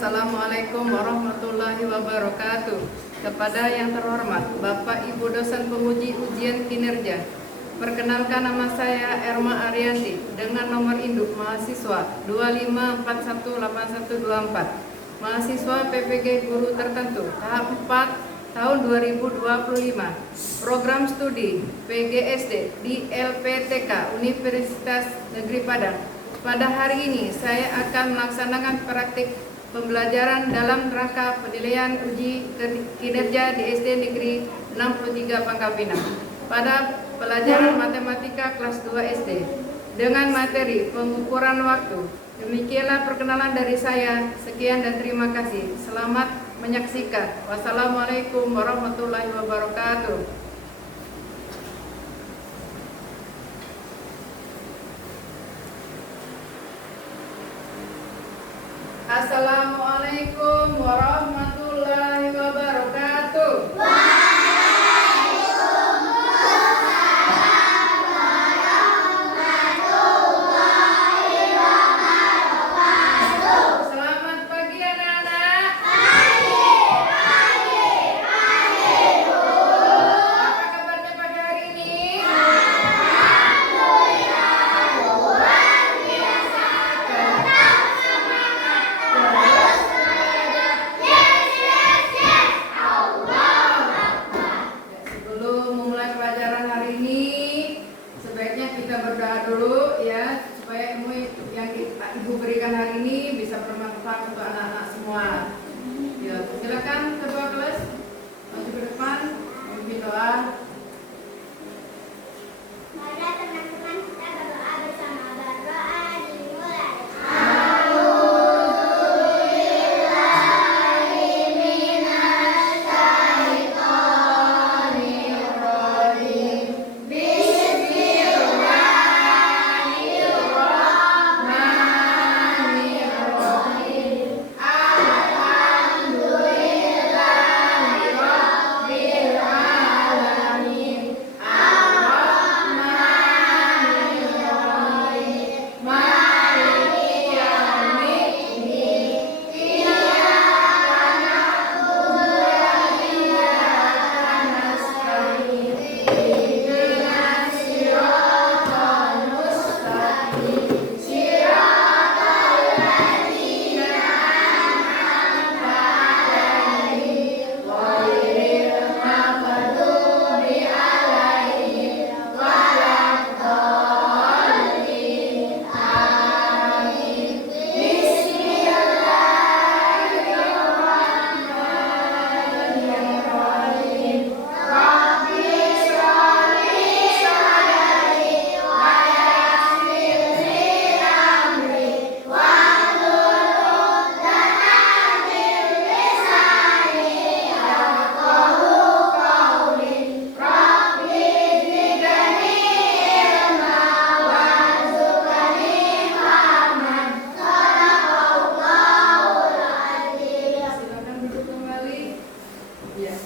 Assalamualaikum warahmatullahi wabarakatuh. Kepada yang terhormat Bapak Ibu dosen penguji ujian kinerja, perkenalkan nama saya Erma Arianti dengan nomor induk mahasiswa 25418124, mahasiswa PPG Guru Tertentu tahap 4 tahun 2025, program studi PGSD di LPTK Universitas Negeri Padang. Pada hari ini saya akan melaksanakan praktik pembelajaran dalam rangka penilaian uji kinerja di SD Negeri 63 Pangkal Pinang pada pelajaran matematika kelas 2 SD dengan materi pengukuran waktu. Demikianlah perkenalan dari saya. Sekian dan terima kasih. Selamat menyaksikan. Wassalamualaikum warahmatullahi wabarakatuh. Assalamualaikum warahmatullahi wabarakatuh. Selamat pagi anak-anak. Apa kabarnya pagi hari ini? Sebelum memulai pelajaran hari ini, sebaiknya kita berdoa dulu ya, supaya ilmu yang Ibu berikan hari ini bisa bermanfaat untuk anak-anak semua. Ya, silakan ketua kelas maju ke depan, memimpin doa. Mari teman-teman kita berdoa bersama. Berdoa dimulai. Silakan duduk kembali. Ya.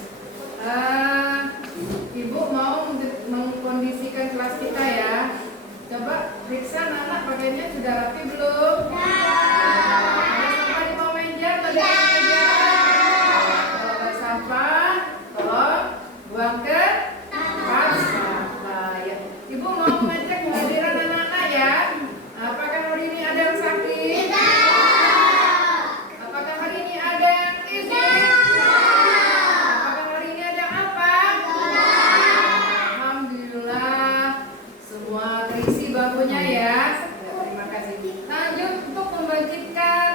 Ibu mau mengkondisikan kelas kita ya. Coba periksa anak-anak pakaiannya sudah rapi belum? Ada sampah di bawah meja atau di atas meja? Kalau ada sampah, tolong buang ke tempat sampah ya. Ibu mau mengecek kehadiran anak-anak ya. Apakah hari ini ada yang sakit? Apakah hari ini ada yang izin? Apakah hari ini ada apa? Alhamdulillah, semua terisi bangkunya ya. Terima kasih. Lanjut untuk membangkitkan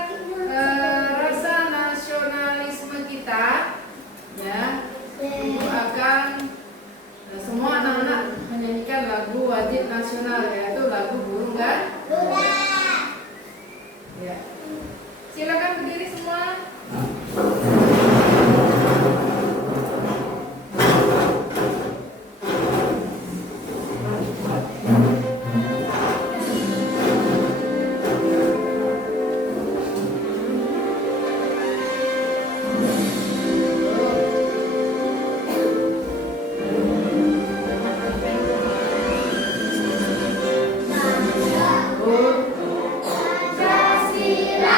rasa nasionalisme kita, ya. Ibu akan semua anak-anak menyanyikan lagu wajib nasional, yaitu lagu Burung Garuda. Ya. Silakan berdiri semua. Pancasila.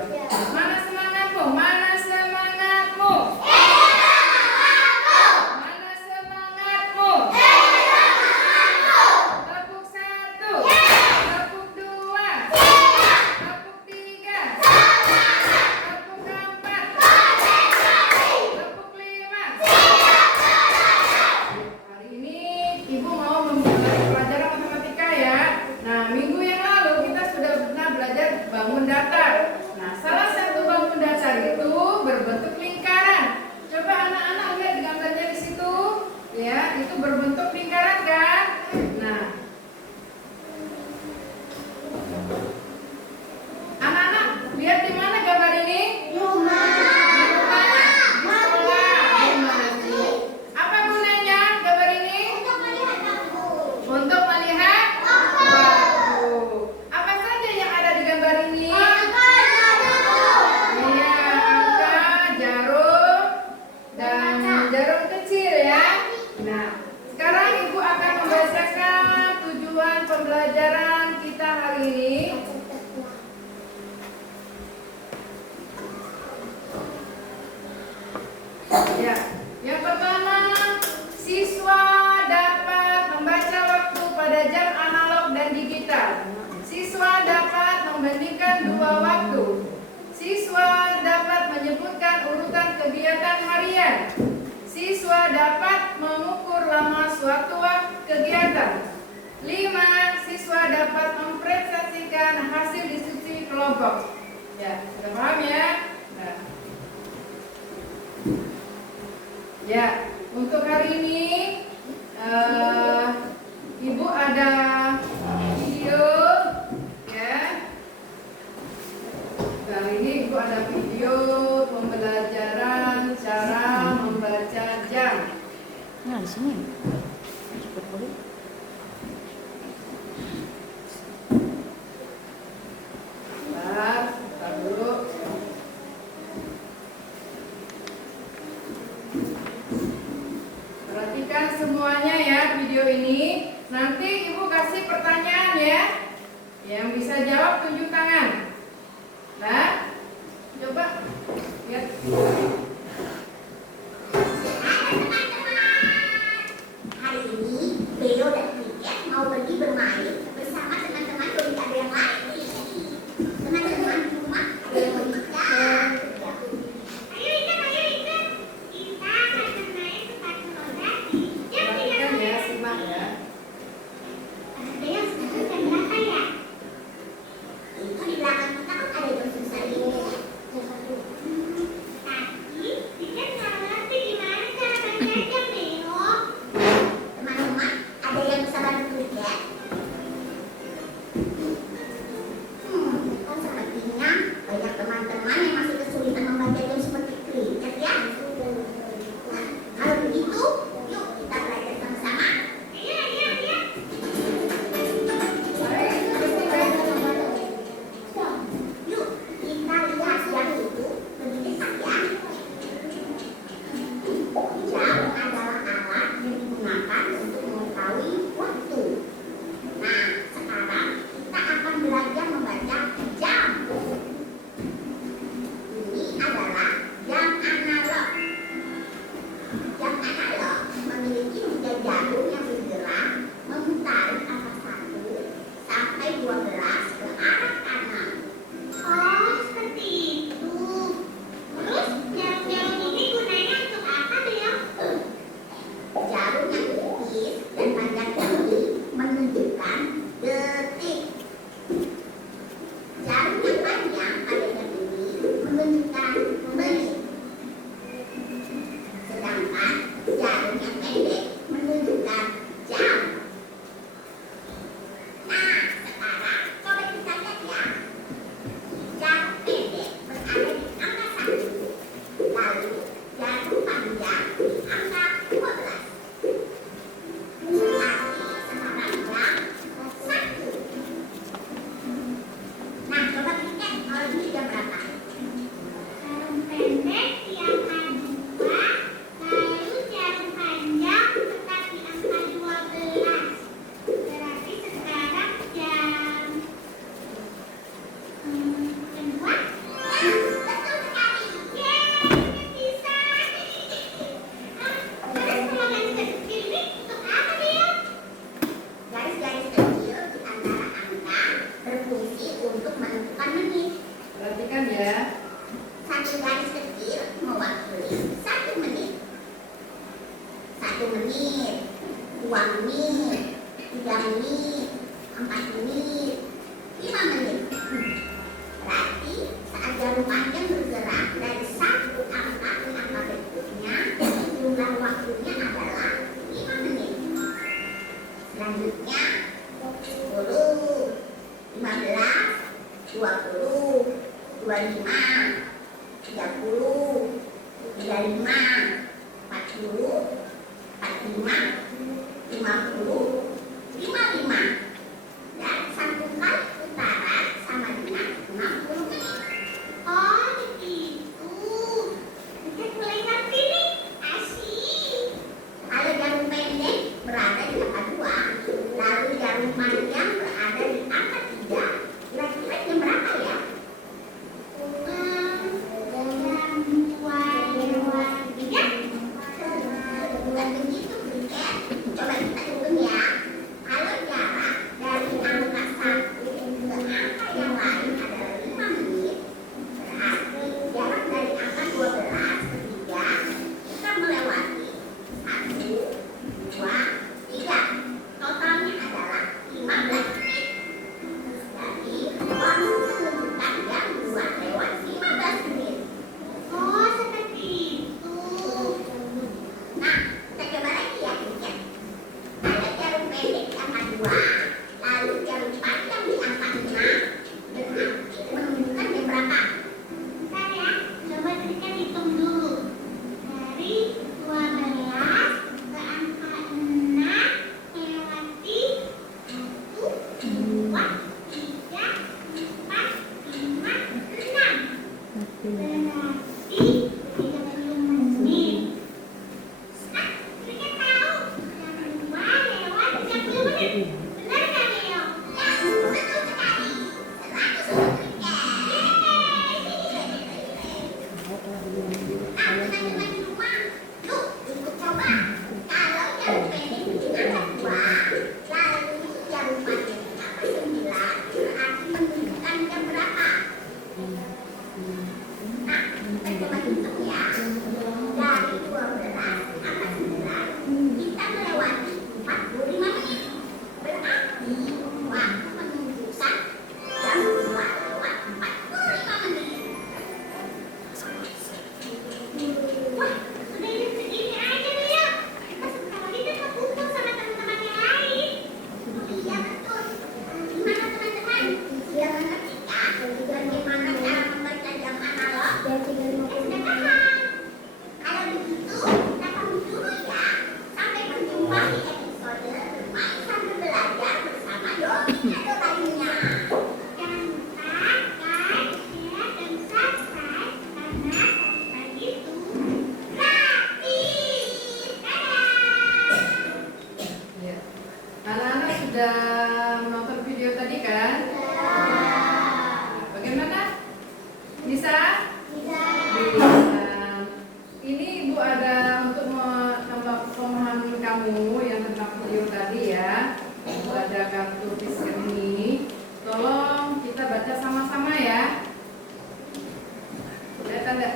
Mana semangatmu? Mana semangatmu? Mana semangatmu? Tepuk 1, tepuk 2, tepuk 3, tepuk 4, tepuk 5. Hari ini Ibu mau memulai pelajaran matematika ya. Nah, minggu yang lalu kita sudah pernah belajar bangun datar. Nah, salah satu bangun datar itu berbentuk lingkaran. Coba anak-anak lihat gambarnya di situ. Ya, itu berbentuk lingkaran kan? Nah, anak-anak lihat di mana gambar ini? Di rumah. Di rumah. Di sekolah. Di mana sih? Apa gunanya gambar ini? Untuk melihat waktu. Apa saja yang ada di gambar ini? Iya, angka, jarum, dan jarum kecil ya. Nah, sekarang Ibu akan membacakan tujuan pembelajaran kita hari ini. Ya, yang pertama, siswa dapat membaca waktu pada jam analog dan digital. Siswa dapat membandingkan dua waktu. Siswa dapat menyebutkan urutan kegiatan harian. Siswa dapat mengukur lama suatu kegiatan. 5. Siswa dapat mempresentasikan hasil diskusi kelompok. Ya, sudah paham ya? Nah. Ya, untuk hari ini Ibu ada video ya. Kali ini Ibu ada video pembelajaran cara membaca jam. Nah, di sini. Cepet boleh. Bentar dulu. Perhatikan semuanya ya video ini. Nanti Ibu kasih pertanyaan ya. Yang bisa jawab tunjuk tangan. Nah, coba lihat. Hari ini Beo dan Tiket mau pergi bermain bersama teman-teman belum ada yang lain. Teman-teman di rumah ada yang mau nikah. Ayo ikut. Kita akan bermain sepatu roda. Perhatikan ya, simak ya. Ada yang sepatu jam berapa ya? Itu di belakang kita kan ada yang susah ini. Tapi menit, 3 menit, 4 menit, 5 menit. Berarti saat jarum panjang bergerak dari satu angka ke angka berikutnya, jumlah waktunya adalah 5 menit. Selanjutnya 10, 15, 20, 25, 30, 35, 40, 45, 50, 55. Dan satu kali putaran sama dengan 60 menit. Oh begitu. Kita mulai ngerti nih. Asyik. Kalau jarum pendek berada di angka 2, lalu jarum panjang berada di angka 3. Kira-kira jam berapa ya? Bukan begitu, Bridget. Coba kita hitung ya. Kalau jarak dari angka 1 ke angka yang lain adalah 5 menit, berarti jarak dari angka 12 ke 3 kita melewati 1, 2, 3. Totalnya adalah 15 menit. Jadi waktu menunjukkan jam 2:15 menit. Oh, seperti itu. Nah, kita coba lagi ya, Bridget. Ada jarum pendek di angka 2, lalu jarum panjang di angka 5, berarti menunjukkan jam berapa? Bentar ya, coba kita hitung dulu. Dari 12 ke angka 6, melewati 1, 2, 3, 4, 5, 6. Berarti 30 menit. Ah, mereka tahu. Jam 2 lewat 30 menit. Benar nggak, Leo? Ya, betul sekali. 100 untuk teman-teman di rumah, yuk ikut coba. Kalau jarum pendek di angka 2, lalu jarum panjang di angka 9, berarti menunjukkan jam berapa? Nah, kita coba hitung ya. Dari 12 ke angka 9, kita melewati 45 menit. Berarti waktu menunjukkan jam 2 lewat 45 menit. Wah, udah jam segini aja nih ya. Kita sebentar lagi kita kumpul sama teman-teman yang lain. Oh iya betul. Gimana teman-teman? Sudah mengerti kan bagaimana cara membaca jam analog? Sudah paham? Kalau begitu, kita pamit dulu ya. Sampai berjumpa di episode bermain sambil belajar bersama Doni atau lainnya. Jangan lupa like, share, dan subscribe karena subscribe itu gratis. Dadah! Ya. Anak-anak sudah menonton video tadi kan? Bagaimana? Bisa? Bisa. Ini Ibu ada untuk menambah pemahaman kamu yang tentang video tadi ya. Ibu ada kartu vision ini. Tolong kita baca sama-sama ya. Lihat tanda.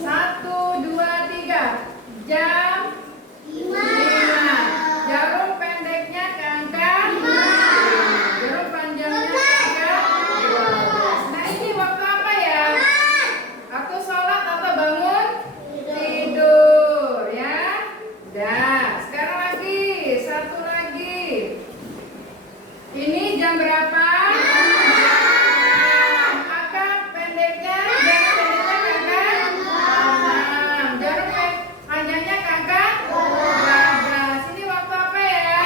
1, 2, 3. Jam 5. Jarum pendeknya ke angka 5. Jarum panjangnya ke angka 12. Nah ini waktu apa ya? Waktu sholat atau bangun tidur ya. Udah. Sekarang lagi. Satu lagi. Ini jam berapa? Angka pendeknya, jarum pendeknya ke angka 6. Jarum panjangnya ke angka 12. Ini waktu apa ya?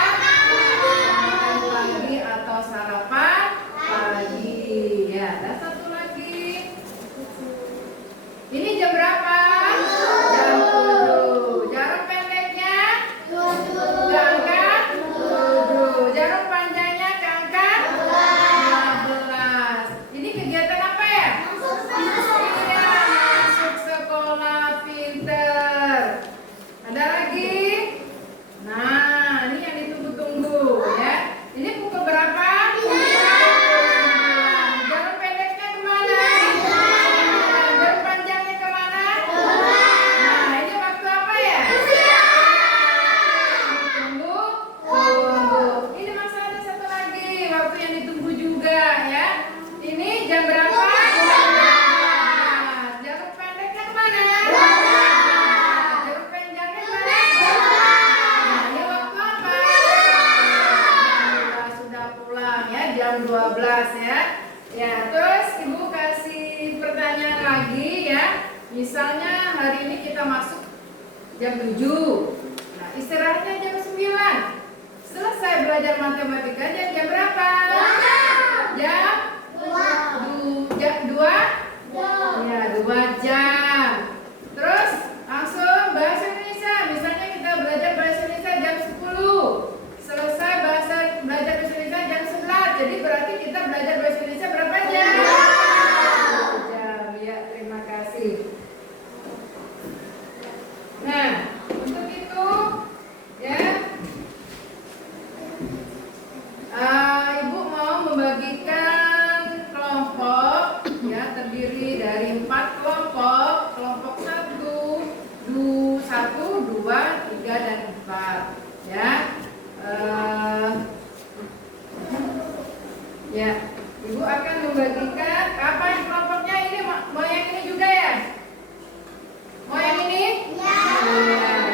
Makan pagi atau sarapan pagi. Ya, dan satu lagi. Ini jam berapa? Jam 7. Jarum pendeknya ke angka 7. Jarum panjangnya ke angka 15. Ini kegiatan apa ya? Iya, masuk sekolah pinter. Ada lagi? Nah, ini yang ditunggu-tunggu ya. Ini pukul berapa? Jarum pendeknya jam berapa? 12. Jalur pendeknya kemana? 12. Jalur panjangnya kemana? Nah, ini waktu apa? Sudah pulang ya, jam 12 ya. Ya, terus Ibu kasih pertanyaan lagi ya. Misalnya hari ini kita masuk jam 7. Nah, istirahatnya jam 9. Selesai belajar matematikanya jam berapa? Jam 2. Ya, 2 jam. Terus langsung bahasa Indonesia. Misalnya kita belajar bahasa Indonesia jam 10. Selesai belajar bahasa Indonesia jam 11. Jadi berarti kita belajar bahasa Indonesia berapa jam? 1 jam. Ya, terima kasih. Nah, untuk itu ya, Ibu mau membagikan kelompok ya, terdiri dari 4 kelompok. Kelompok 1, 2, 3 dan 4 ya. Ya, Ibu akan membagikan apa kelompoknya ini, mau yang ini juga ya? Mau yang ini? Ya.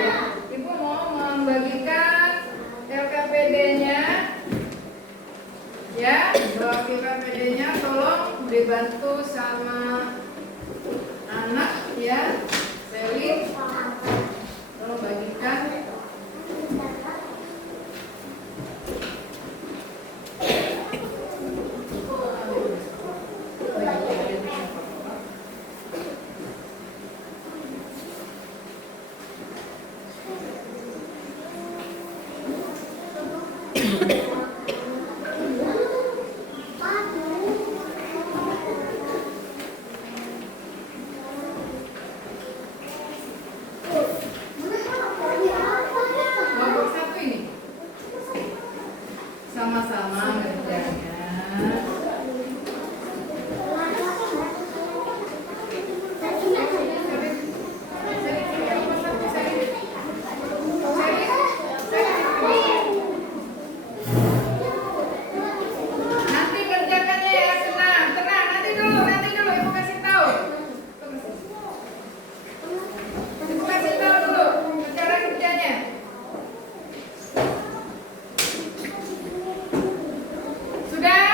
Ya. Ibu mau membagikan LKPD-nya. Ya, bawa LKPD-nya tolong dibantu sama anak ya. Selin, tolong bagikan. Kelompok 1 ini sama-sama ngerjainnya. Nanti kerjakannya ya, tenang, nanti dulu Ibu kasih tahu. Ibu kasih tahu dulu cara kerjanya. Sudah?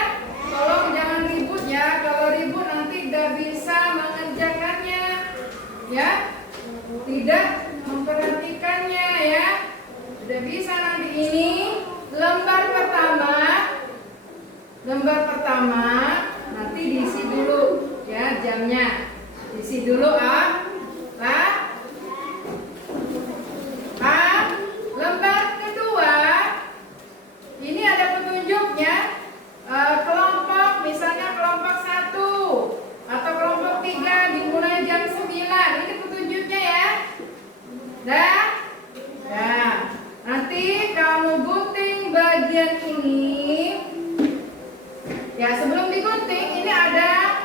Tolong jangan ribut ya. Kalau ribut nanti gak bisa mengerjakannya. Ya? Tidak memperhatikannya ya. Sudah bisa nanti ini lembar pertama nanti diisi dulu ya jamnya. Diisi dulu lembar kedua ini ada petunjuknya. Kelompok misalnya kelompok 1 atau kelompok 3 dimulai jam 9. Ini petunjuknya ya. Nah, nanti kamu gunting bagian ini. Ya, sebelum digunting ini ada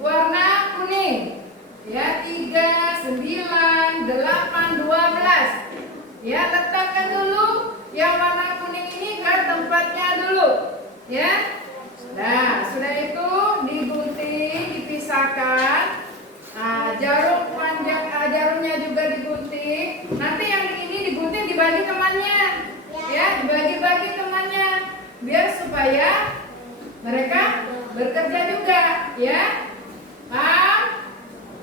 warna kuning. Ya, 3, 9, 8, 12. Ya, letakkan dulu yang warna kuning ini ke tempatnya dulu. Ya. Nah, sudah itu digunting, dipisahkan. Nah, jarumnya juga digunting. Nanti yang ini digunting dibagi temannya. Ya, dibagi-bagi temannya. Biar supaya mereka bekerja juga, ya. Paham?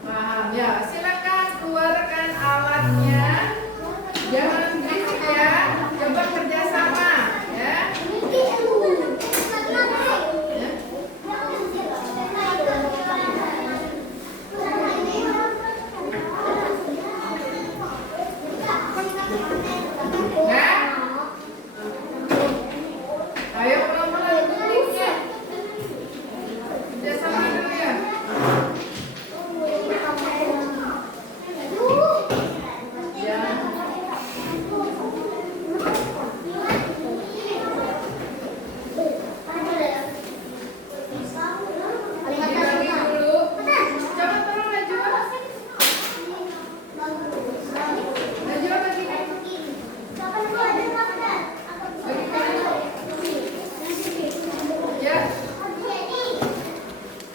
Paham ya. Silakan keluarkan alatnya. Jangan berisik ya. Coba kerjasama, ya. Ayo pelan-pelan guntingnya. Kerjasama dulu ya.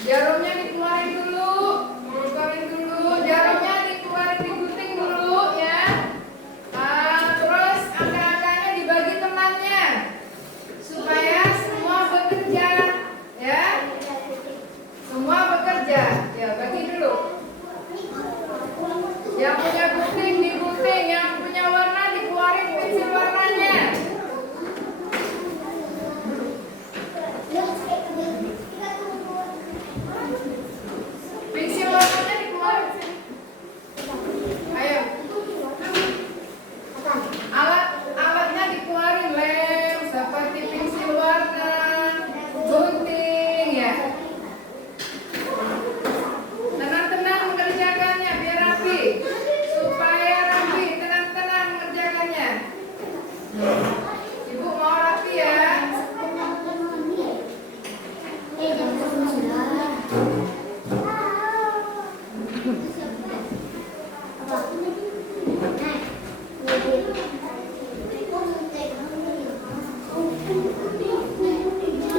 Jarumnya dikeluarin dulu. Jarumnya dikeluarin, digunting dulu ya. Terus angka-angkanya dibagi temannya supaya semua bekerja ya. Semua bekerja. Ya, bagi dulu. Yang punya gunting digunting, yang punya warna dikeluarin pensil warnanya. Pensil warnanya dikeluarin. Ayo. Alatnya dikeluarin, lem seperti pensil warna, gunting ya. Tenang-tenang mengerjakannya biar rapi, supaya rapi, tenang-tenang mengerjakannya. Ibu mau rapi ya.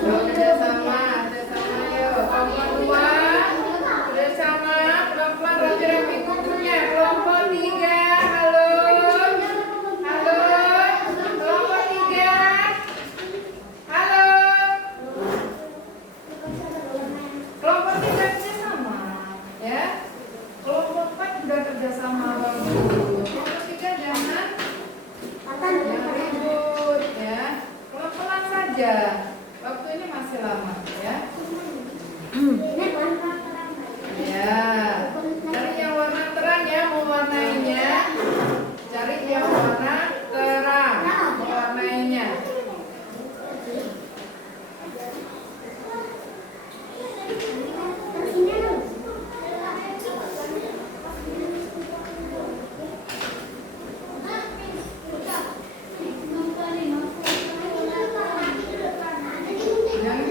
Kerjasama yuk. Kelompok 2 kerjasama, pelan-pelan rapi-rapi kumpulnya. Kelompok 3, halo. Kelompok 3, halo. Kelompok 3 kerjasama ya. Kelompok 4 sudah kerjasama bagus. Kelompok 3 jangan ribut ya. Pelan-pelan saja. Waktu ini masih lama ya. Ya, cari yang warna terang ya, mewarnainya. Cari yang warna terang, mewarnainya. Yang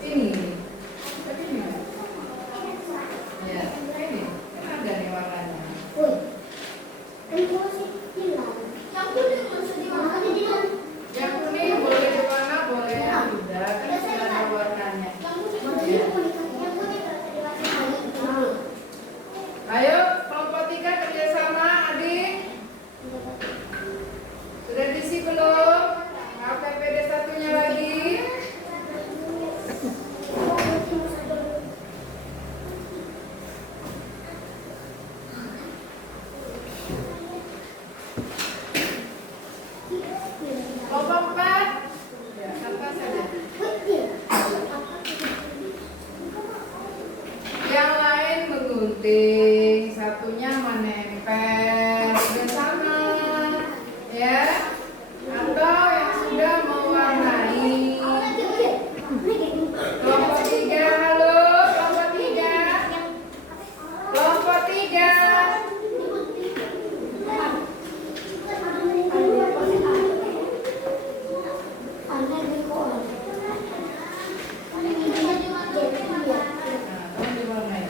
ini. Ya, ini kan ada nih warnanya. Yang kuning boleh diwarna, boleh yang tidak, kan sudah ada warnanya. Ayo, kelompok 3 kerjasama, adik. Sudah diisi belum? KPPD satunya lagi. Kelompok 4. Ya, kertas saja. Yang lain menggunting, satunya menempel bersama ya. Atau yang sudah mewarnai. Kelompok 3, halo. Kelompok 3. Kelompok 3. Nah, tolong diwarnai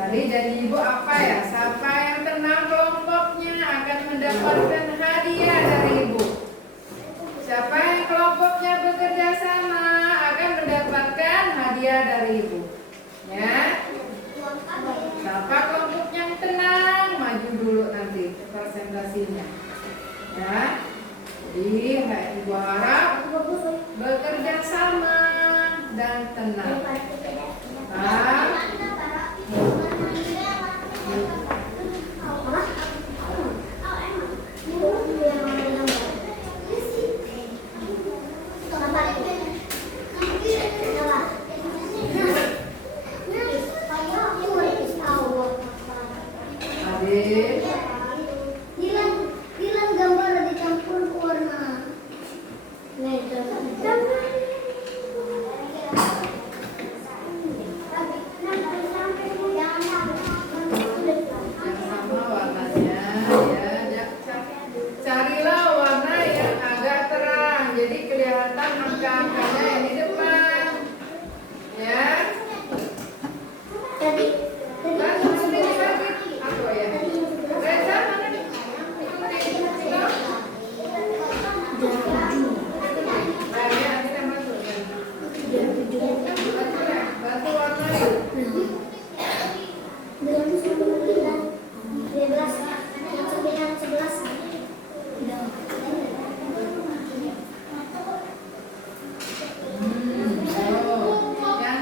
Tadi janji ibu apa ya? Siapa yang tenang kelompoknya akan mendapatkan hadiah dari ibu. Siapa yang kelompoknya bekerja sama akan mendapatkan hadiah dari ibu. Ya. Siapa kelompok yang tenang, maju dulu nanti presentasinya. Ya. Jadi ibu harap bekerja sama dan tenang. Bilang gambar dicampur warna. Nah, Yang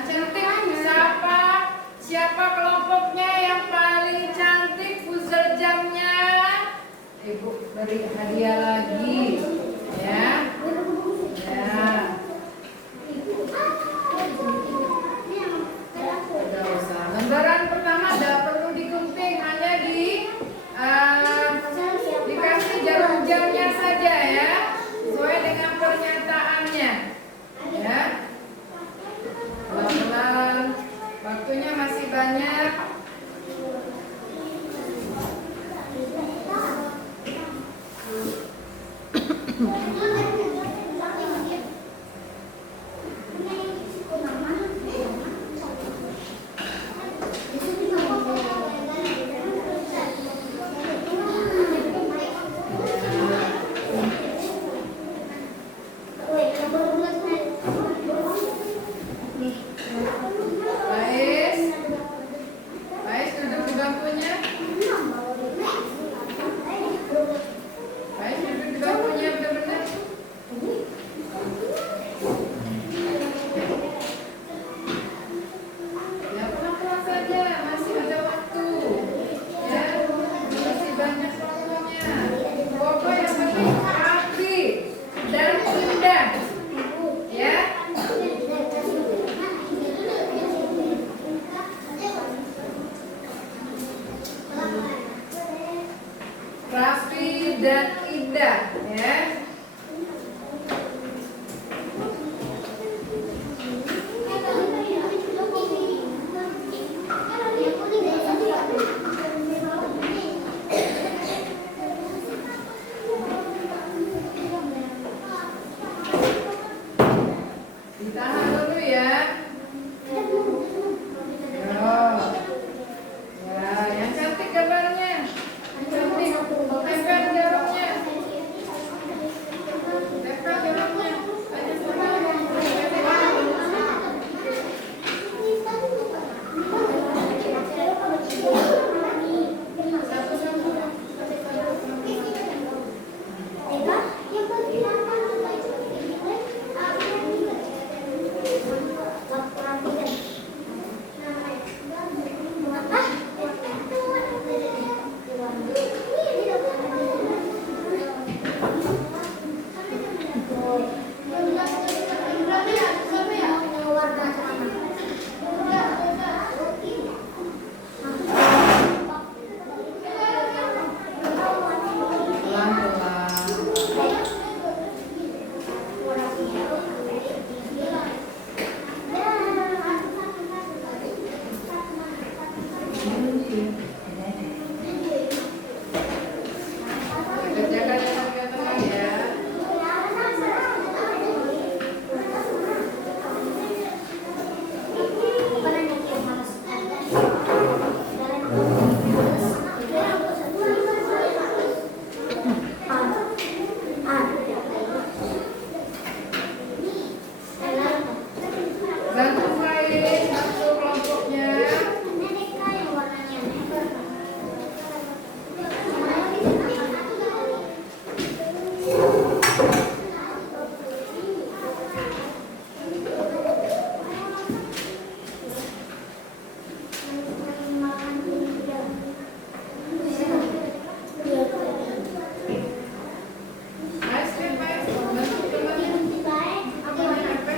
cantik siapa? Siapa kelompoknya yang paling cantik puzzle jamnya? Ibu beri hadiah lagi, ya. Ya. Tidak usah. Lembaran pertama tidak perlu digunting, hanya dikasih jarum jamnya saja ya, sesuai dengan pernyataannya. Ya. Pelan-pelan, waktunya masih banyak. Bais duduk di bangkunya. Bais duduk di bangkunya benar-benar. Ya pelan-pelan saja, masih ada waktu. Ya, masih banyak waktunya. Pokoknya yang penting rapi dan indah. Ya. Rapi dan indah, ya. Ditahan dulu ya. Oh. Ya, yang cantik gambarnya. Cantik. Tempel jarumnya. Tempel jarumnya. Ayo satu-satu. Kerjakan yang teman-teman ya. Bantu Faiz, bantu kelompoknya. Faiz, bantu temannya. Apa yang apa?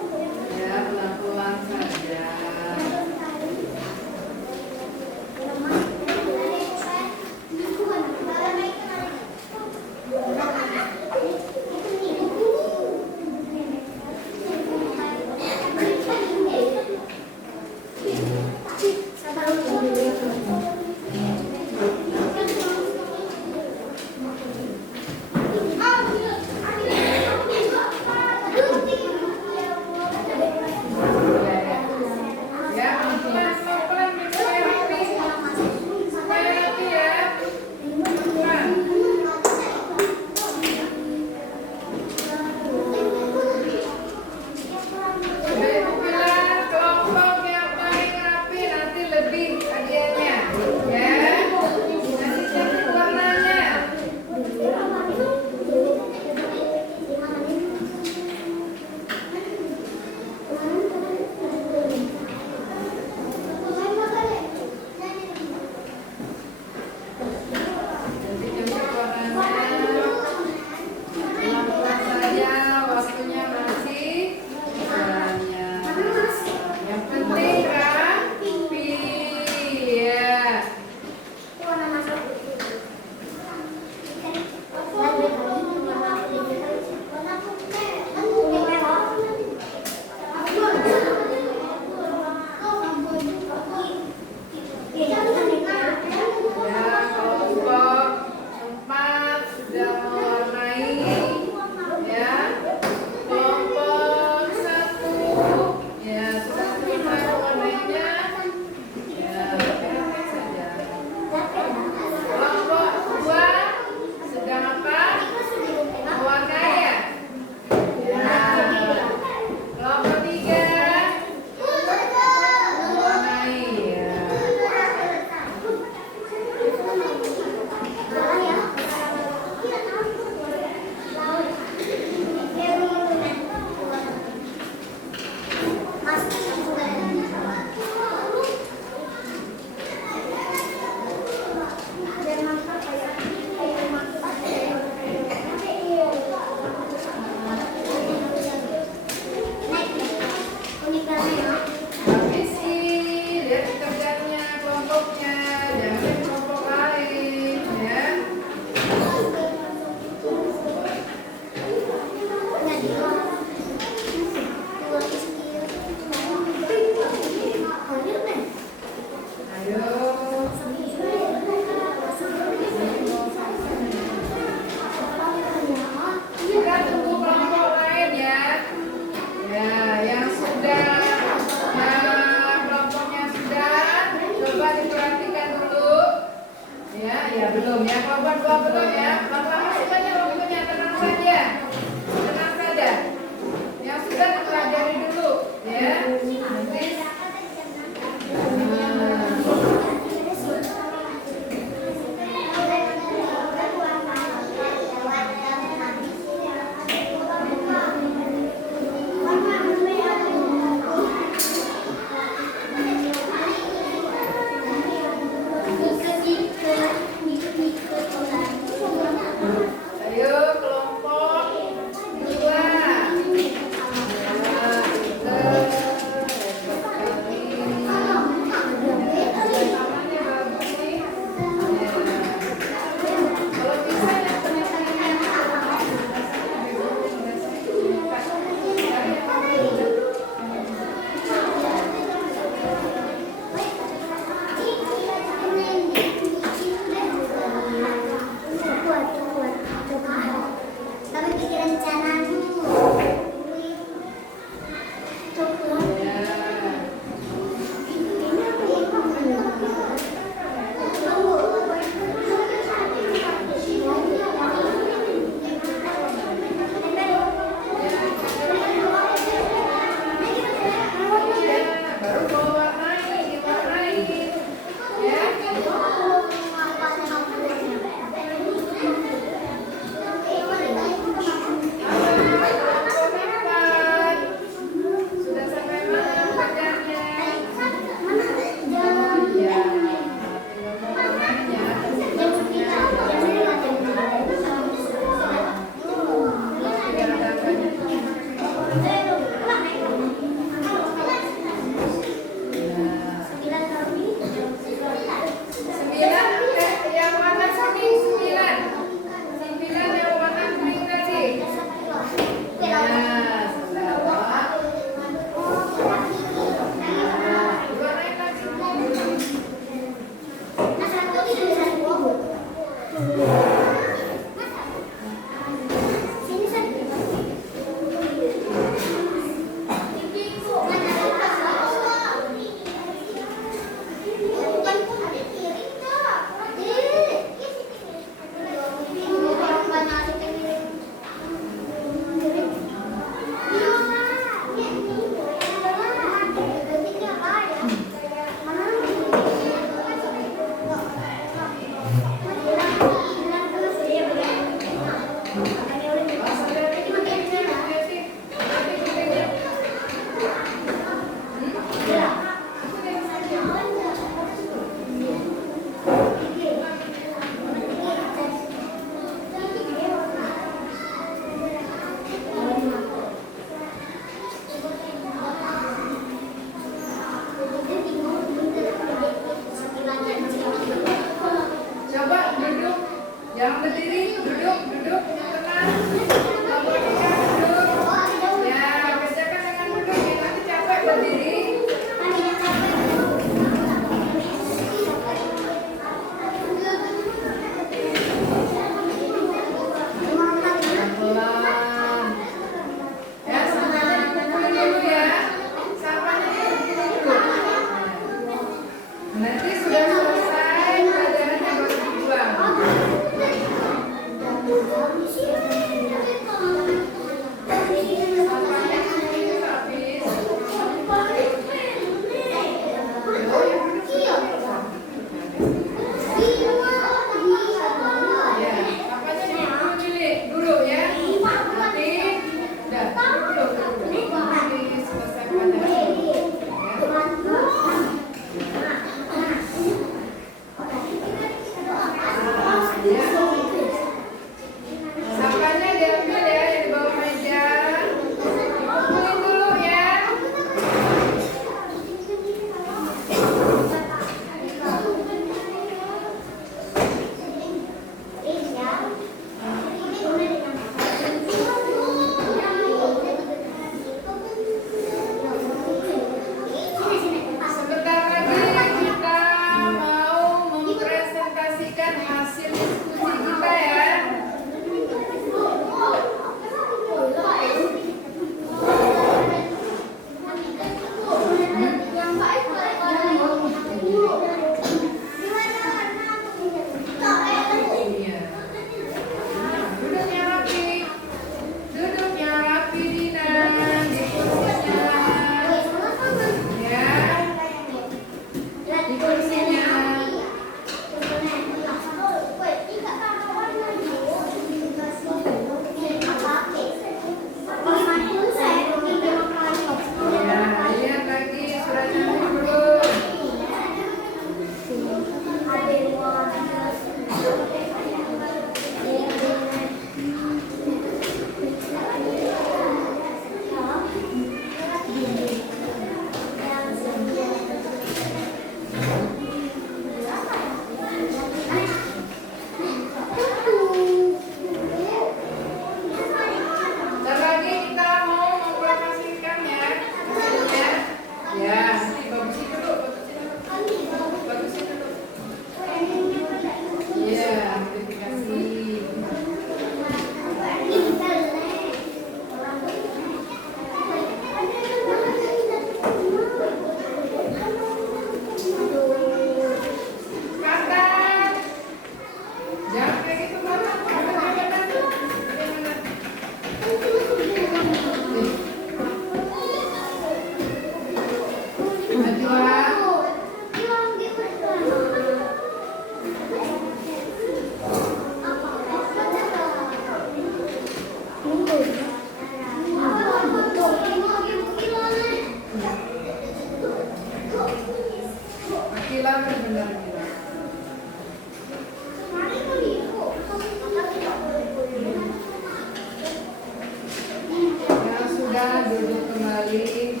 Ya, duduk kembali.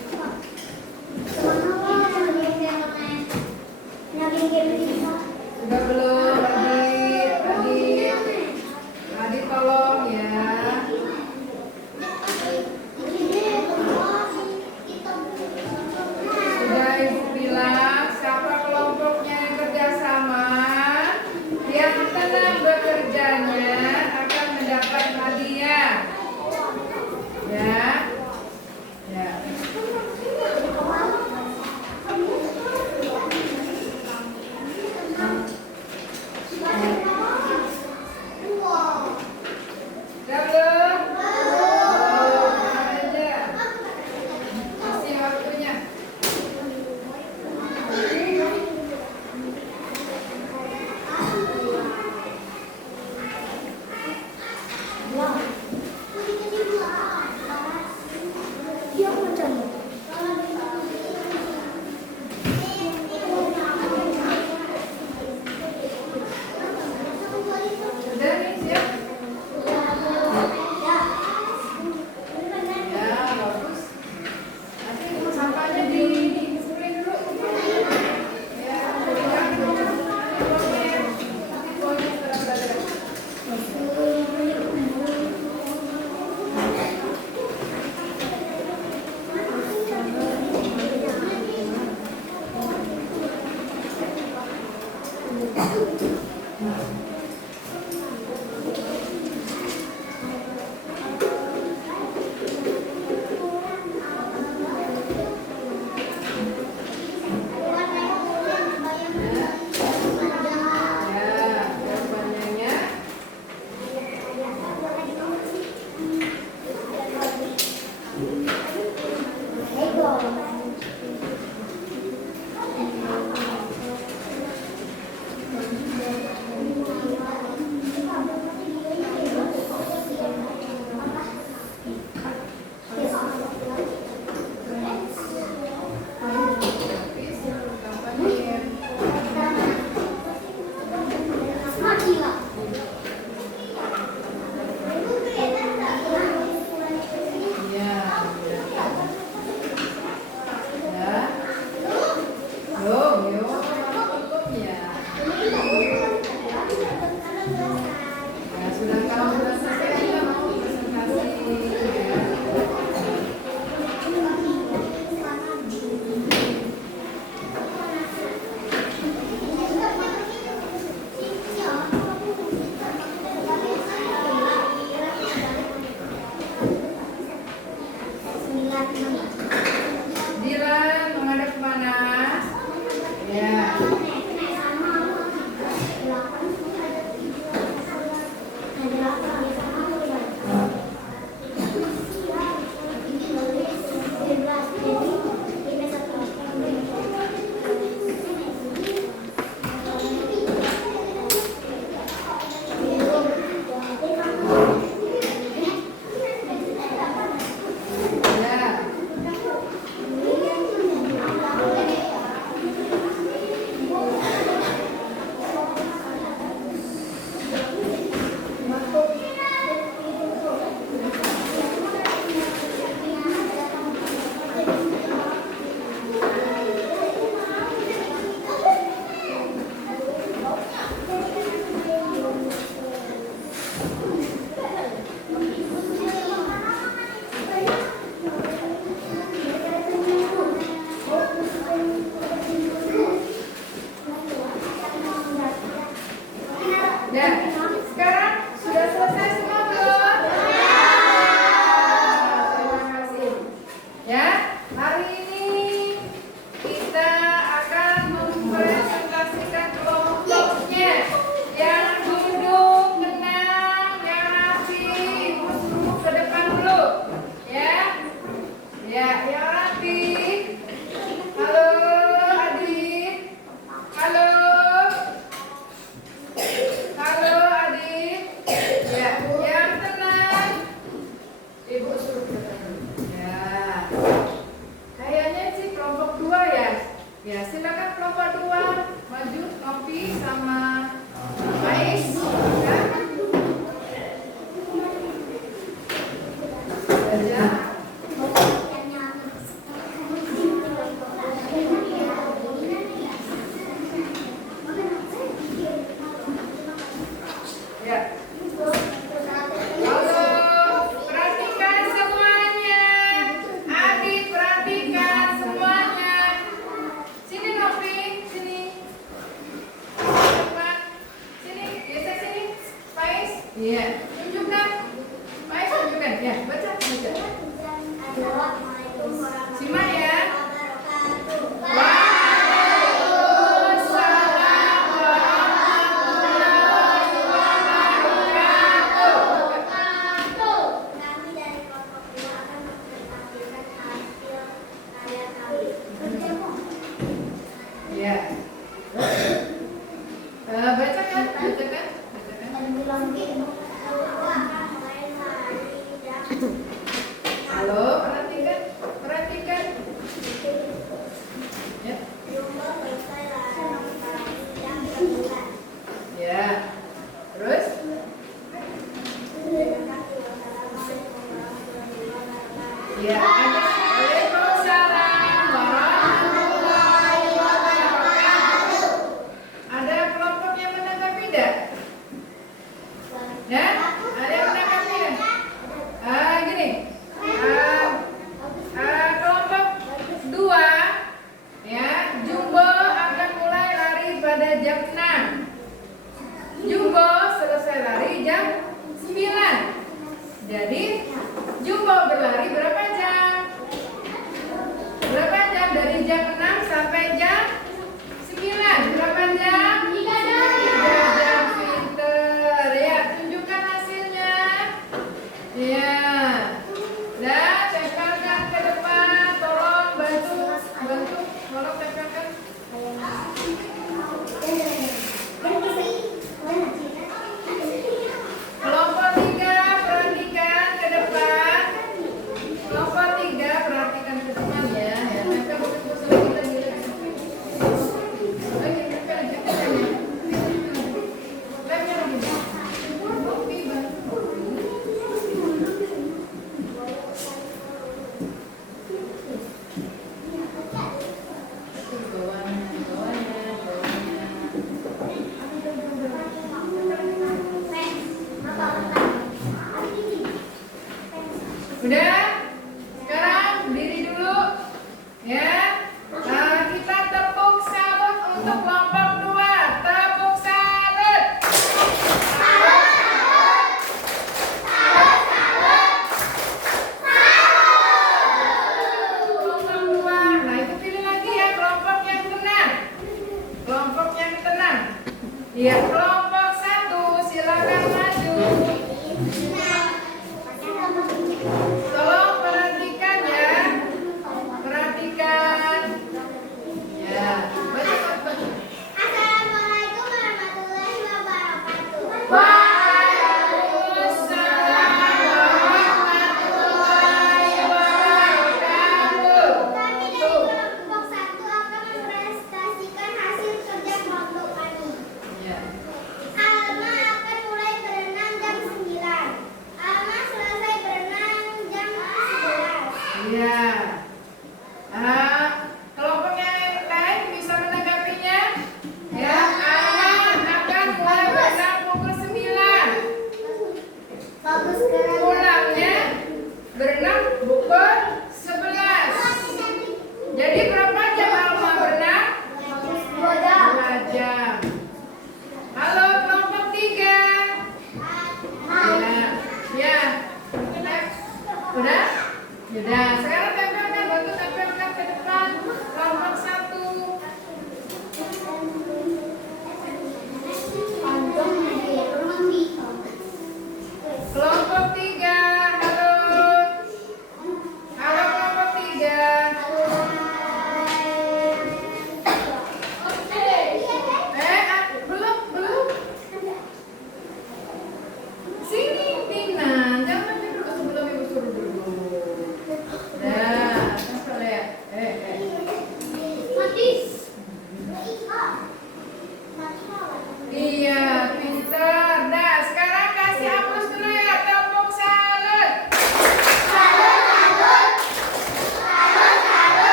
Sudah belum, Adit? Adit tolong ya. Sudah Ibu bilang, siapa kelompoknya yang kerjasama, yang tenang bekerjanya akan mendapat hadiah. Ya, ya. Sudah belum? Belum, aja. Masih waktunya. Sudah nih, siap? Ya, bagus. Nanti sampahnya di spray dulu. Ya, jangan boleh. Boleh belajar. Ya, jawabannya. Dilan menghadap kemana? Ya. Ya. Ya, sekarang sudah selesai semua belum? Terima kasih. Ya, hari ini kita akan mempresentasikan kelompoknya. Yang duduk tenang, yang rapi, ibu suruh ke depan dulu. Ya, ya, yang rapi. Halo, Adit. Halo. Halo Adit. Ya, yang tenang. Ibu suruh ke depan. Ya. Kayaknya sih kelompok 2 ya. Ya, silakan kelompok 2 maju, Nopi sama Mais. Ya. Saja. Ya, baca. Assalamualaikum Simak ya. wabarakatuh. Waalaikumsalam warahmatullahi wabarakatuh. Kami dari kelompok 2 akan menampilkan hasil karya kami. Ya. Bacakan. Halo, perhatikan. Ya. Ya. Terus? Ya. Waalaikumsalam warahmatullahi wabarakatuh. Ada kelompok yang menanggapi tidak? Ya? Ada yang menanggapi tidak? Gini. Kelompok 2 ya, Jumbo akan mulai lari pada jam 6. Jumbo selesai lari jam 9. Jadi Jumbo berlari berapa jam? Berapa jam? Dari jam 6 sampai jam 9. Berapa jam? 3 jam. Pinter. Ya, tunjukkan hasilnya. Ya. Nah, tempelkan ke depan. Tolong bantu. Tolong tempelkan. Kelompok 3 perhatikan ke depan. Kelompok 3 perhatikan ke depan ya. Ya, tempel betul-betul kita lihat. Lagi tempel aja. Lemnya lagi. Bukti bantu. Udah? Sekarang berdiri dulu. Ya. Nah, kita tepuk salut untuk kelompok 2. Tepuk salut. Kelompok 2. Nah, itu pilih lagi ya kelompok yang tenang. Kelompok yang tenang. Ya, kelompok 1 silakan maju. Tolong perhatikan ya. Perhatikan. Ya. Baca. Assalamualaikum warahmatullahi wabarakatuh. Waalaikumsalam warahmatullahi wabarakatuh. Kami dari kelompok 1 akan mempresentasikan hasil kerja kelompok kami. Ya. Alma akan mulai berenang jam 9. Alma selesai berenang jam 11. Iya. Kelompok yang lain bisa menanggapinya? Ya, Alma akan mulai berenang pukul 9. Bagus sekali. Pulangnya berenang pukul 11. Jadi berapa jam Alma berenang? 2 jam. Halo kelompok 3. Ya. Udah? Udah. Sekarang tempelkan, bantu tempelkan ke depan kelompok 1. Kelompok 3. Halo. Halo kelompok 3. Belum. Sini, Tina. Jangan dulu sebelum ibu suruh dulu.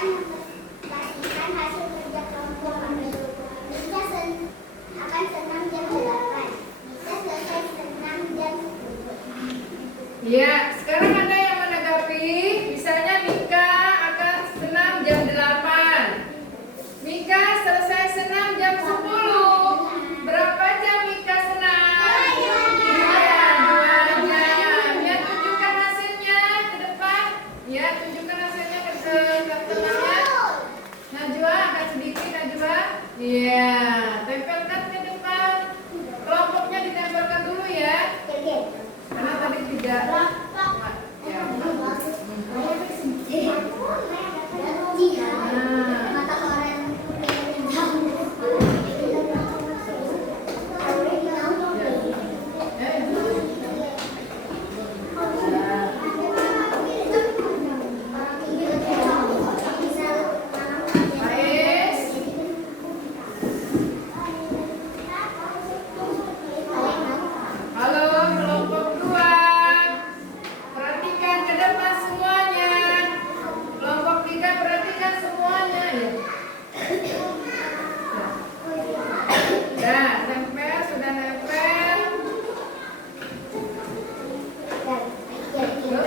mempresentasikan hasil kerja kelompok kami. Bisa akan senam jam 8. Bisa selesai senam jam 10. Ya, sekarang ada yang menanggapi. Misalnya Mika akan senam jam 8. Mika selesai senam jam 10. Berapa jam Mika senam? 2 jam. Ya, tunjukkan hasilnya ke depan. Ya, tunjukkan hasilnya ke teman-temannya. Najwa, angkat sedikit Najwa. Iya, tempelkan ke depan. Kelompoknya ditempelkan dulu ya. Oke. Karena tadi tidak. Ya. Mata orang Faiz. Halo, kelompok 2. Perhatikan ke depan semuanya. Kelompok 3 perhatikan semuanya ya. Nah, nempel, sudah nempel. Ya.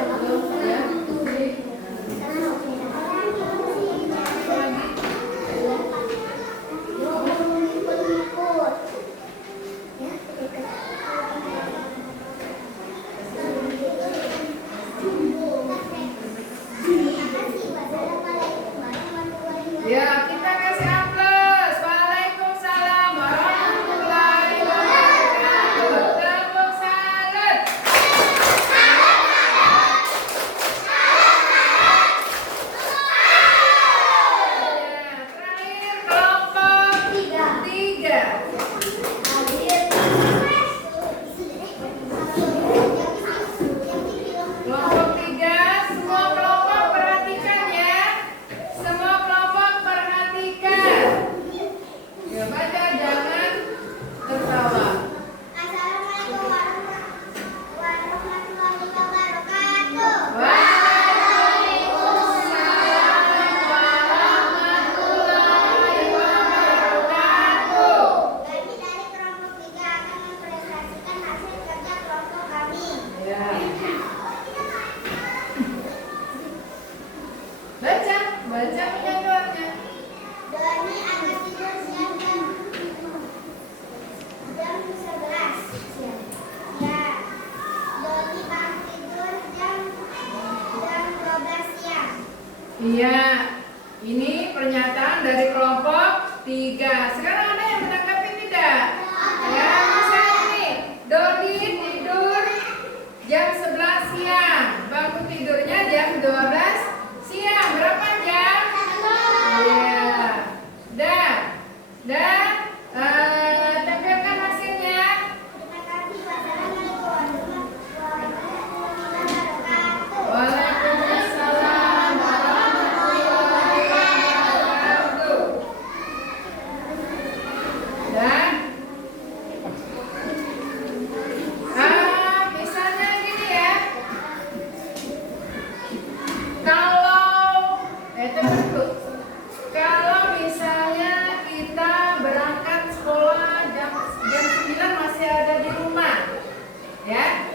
Ya, kita kasih aplaus. Waalaikumsalam warahmatullahi wabarakatuh. Tepuk salut. Ya, terakhir kelompok 3. Kelompok 3, semua kelompok perhatikan ya. Semua kelompok perhatikan. Ya, baca jangan tertawa. Assalamualaikum warahmatullahi wabarakatuh. Waalaikumsalam warahmatullahi wabarakatuh. Kami dari kelompok 3 akan mempresentasikan hasil kerja kelompok kami. Ya. Baca penjadwalannya. Doni akan tidur siang jam 11 siang. Ya. Doni bangun tidur jam 12 siang. Iya. Ini pernyataan dari kelompok 3. Sekarang ada yang menanggapi tidak? Ya, misalnya nih, Dodi tidur jam 11 siang, bangun tidurnya jam 12 siang. Berapa jam? Iya. Dan tempelkan hasilnya. Terima kasih. Wassalamualaikum warahmatullahi wabarakatuh. Waalaikumsalam warahmatullahi wabarakatuh. Dan misalnya gini ya. Kalau misalnya kita berangkat sekolah jam 9 masih ada di rumah, ya,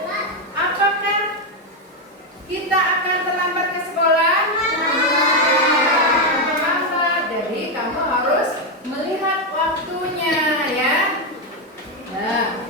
apakah kita akan terlambat ke sekolah? Terlambat. Jadi kamu harus melihat waktunya, ya. Nah,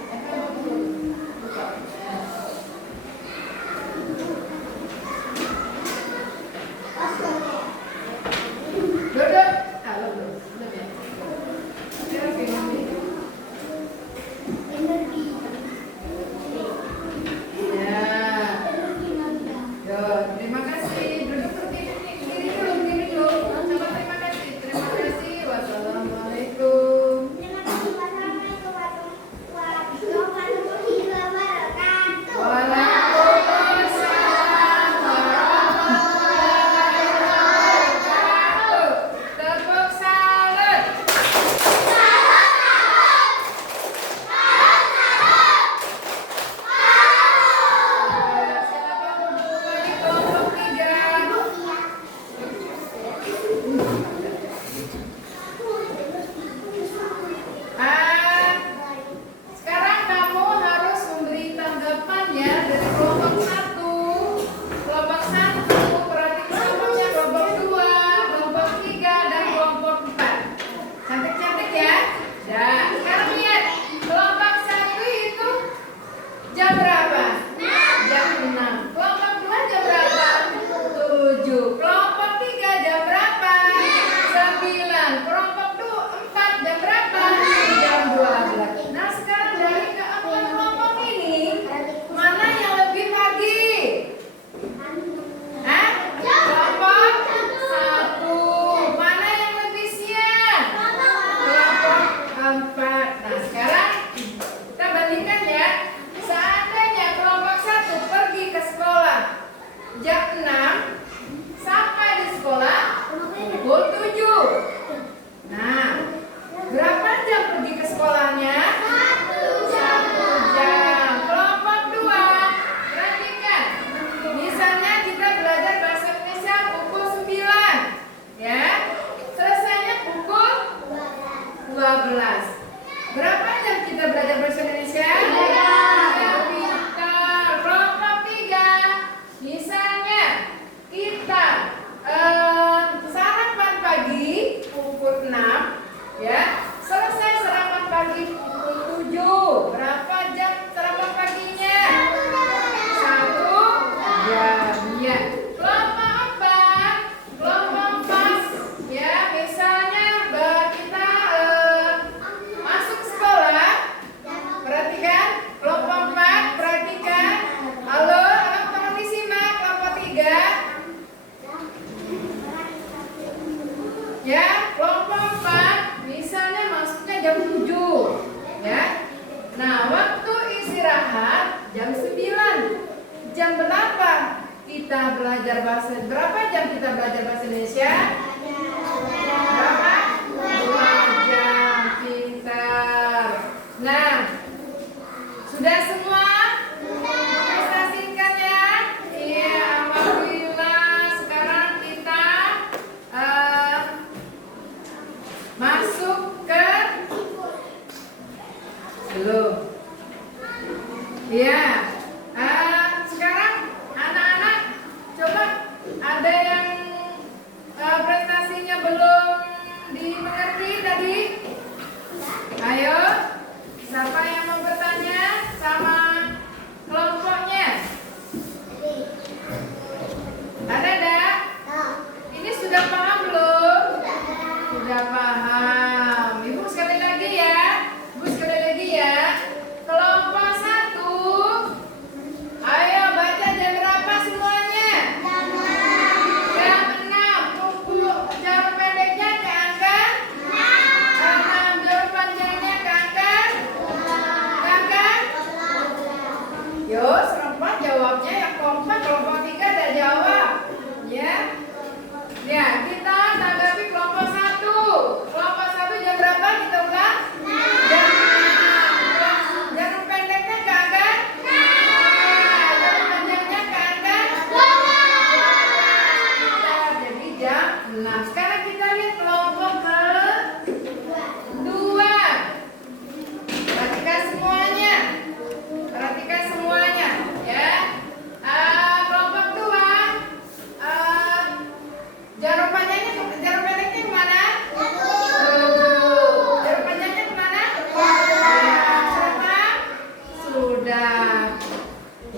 jam 7 ya. Nah, waktu istirahat jam 9. Jam berapa kita belajar bahasa? Berapa jam kita belajar bahasa Indonesia? Berapa? 2 jam. Pintar. Nah, sudah semua? Prestasikan ya. Iya, alhamdulillah. Sekarang kita masuk ke belum. Iya. Sekarang anak-anak coba ada yang prestasinya belum dimengerti tadi? Ayo, siapa yang mau bertanya sama kelompoknya? Ada enggak? Ini sudah paham belum? Sudah paham. Ibu sekali lagi ya. Ibu sekali lagi ya. Kelompok 1. Ayo baca jam berapa semuanya? Jam 6. Kumpul jarum pendeknya ke angka 6. Jarum panjangnya ke angka? Ke angka? Yo, serempat jawabnya yang kompak. Kelompok 3 ada jawab. Ya. Ya, kita tanggapi kelompok 1. Kelompok 1 jam berapa kita ulang? Jam 6. Jarum pendeknya ke angka? Jarum panjangnya ke angka? Jadi jam 6. Sekarang kita lihat kelompok kedua. Perhatikan semuanya. Perhatikan semuanya, ya. Kelompok 2. Jarum pendeknya kemana? Jarum panjangnya kemana? Sudah? Sudah.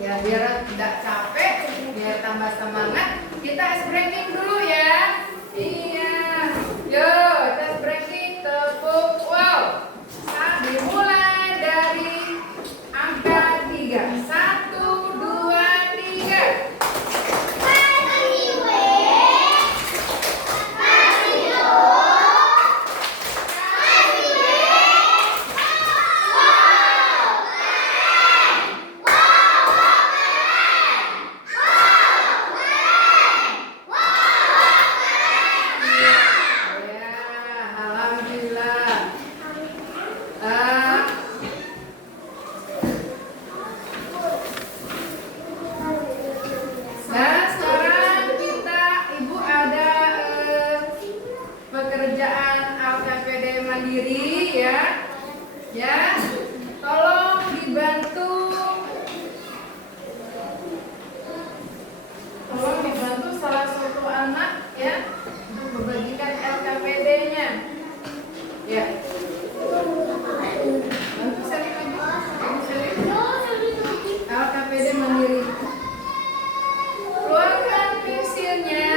Ya, biar tidak capek, biar tambah semangat, kita ice breaking dulu ya. Iya. Yo, kita ice breaking, tepuk wow. Dimulai dari angka 3. 1, 2, 3. Nah, sekarang Ibu ada pekerjaan LKPD mandiri ya. Ya. Tolong dibantu. Salah satu anak ya untuk membagikan LKPD-nya. Ya. Bantu Selin aja. LKPD mandiri. Keluarkan pensilnya.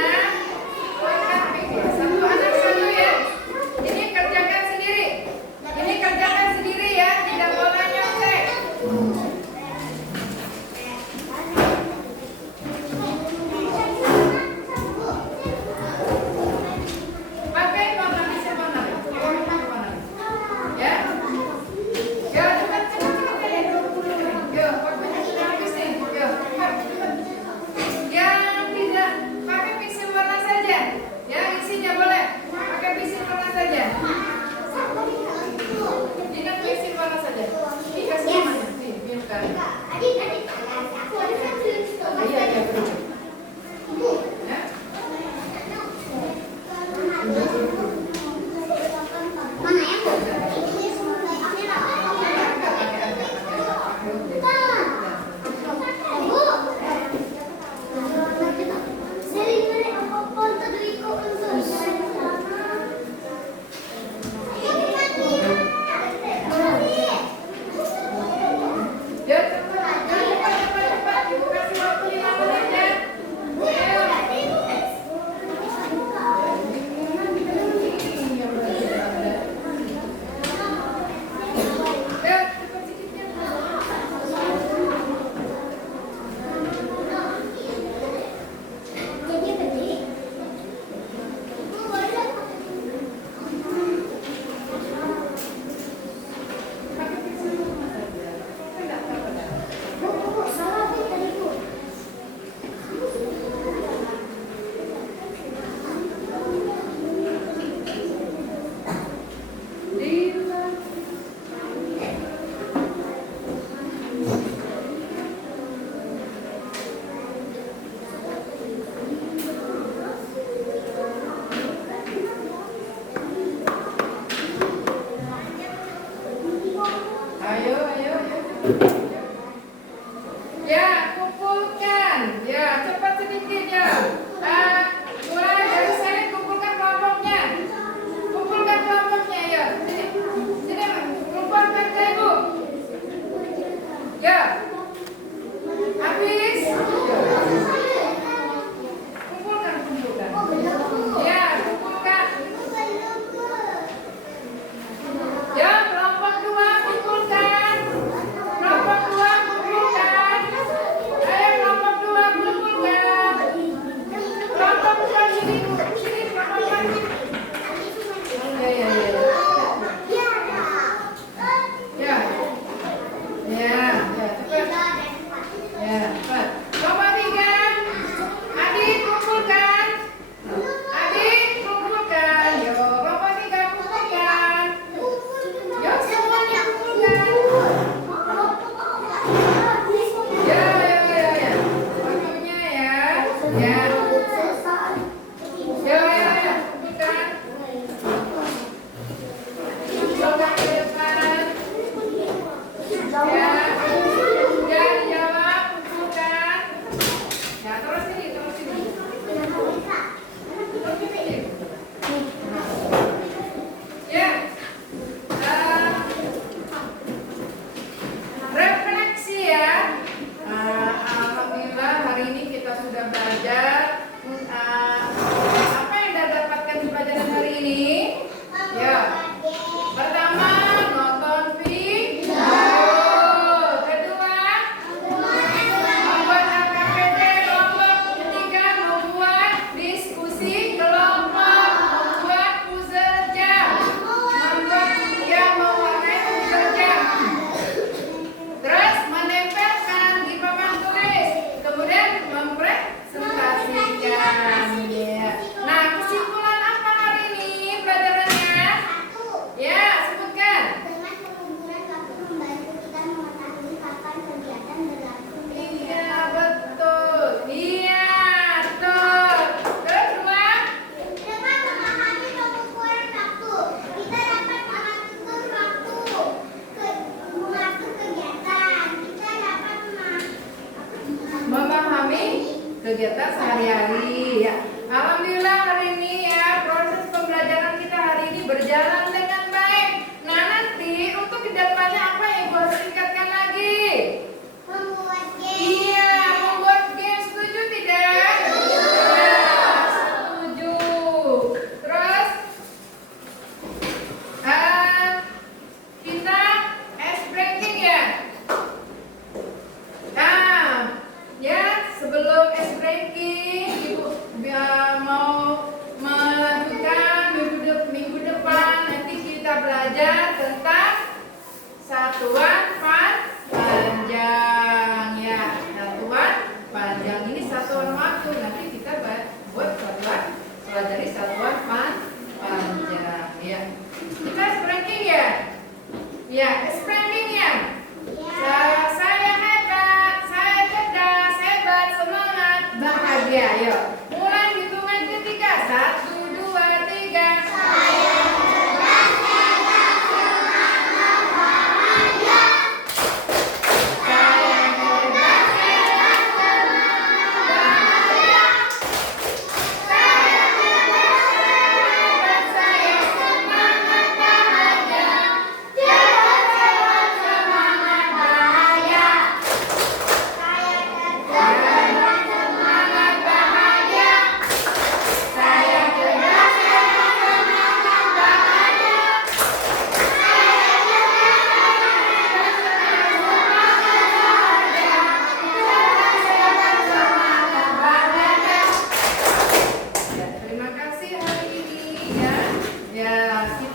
Keluarkan pensil. Satu anak satu ya. Ini kerjakan sendiri. Ya. Satuan panjang ya. Satuan panjang ini satuan waktu. Nanti kita buat satuan pelajari satuan panjang ya. Kita ranking ya. Ya, ranking ya. Saya hebat, saya cerdas, hebat, semangat, bahagia. Ayo, mulai hitungan ketiga. 1, 2, 3. Ya, terima kasih hari ini ya. Ya, kita